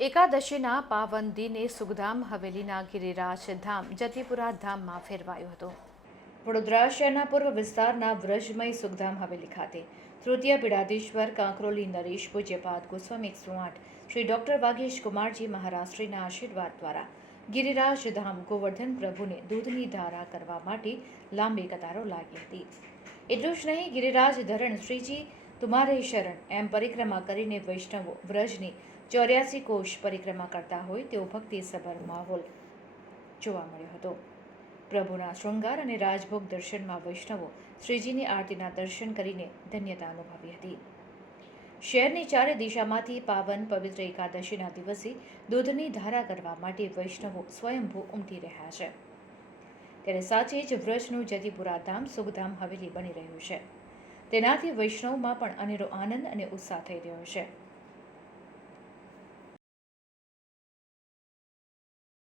એકાદશીના પાવન દિને સુખધામ હવેલીના ગિરિરાજ ધામ, જતીપુરા ધામમાં ફેરવાયો હતો. વડોદરા શહેરના પૂર્વ વિસ્તારના વ્રજમય સુખધામ હવેલી ખાતે તૃતીય પીડાધીશ્વર કાંકરોલી નરેશ પૂજ્યપાદ ગોસ્વામી એકસો આઠ, શ્રી ડોક્ટર વાગેશ કુમારજી મહારાષ્ટ્રીના આશીર્વાદ દ્વારા ગિરિરાજ ધામ ગોવર્ધન પ્રભુને દૂધની ધારા કરવા માટે લાંબી કતારો લાગી હતી. એટલું જ નહીં, ગિરિરાજ ધરણ શ્રીજી, તુમારે શરણ. એમ પરિક્રમા કરીને વૈષ્ણવો વ્રજની ચોર્યાસી કોષ પરિક્રમા કરતા હોય તેવો ભક્તિસભર માહોલ જોવા મળ્યો હતો. પ્રભુના શૃંગાર અને રાજભોગ દર્શનમાં વૈષ્ણવો શ્રીજીની આરતીના દર્શન કરીને ધન્યતા અનુભવી હતી. શહેરની ચારે દિશામાંથી પાવન, પવિત્ર એકાદશીના દિવસે દૂધની ધારા કરવા માટે વૈષ્ણવો સ્વયંભૂ ઉમટી રહ્યા છે. ત્યારે સાચે જ વ્રજનું જતીપુરા ધામ સુખધામ હવેલી બની રહ્યું છે. તેનાથી વૈષ્ણવમાં પણ અનેરો આનંદ અને ઉત્સાહ થઈ રહ્યો છે.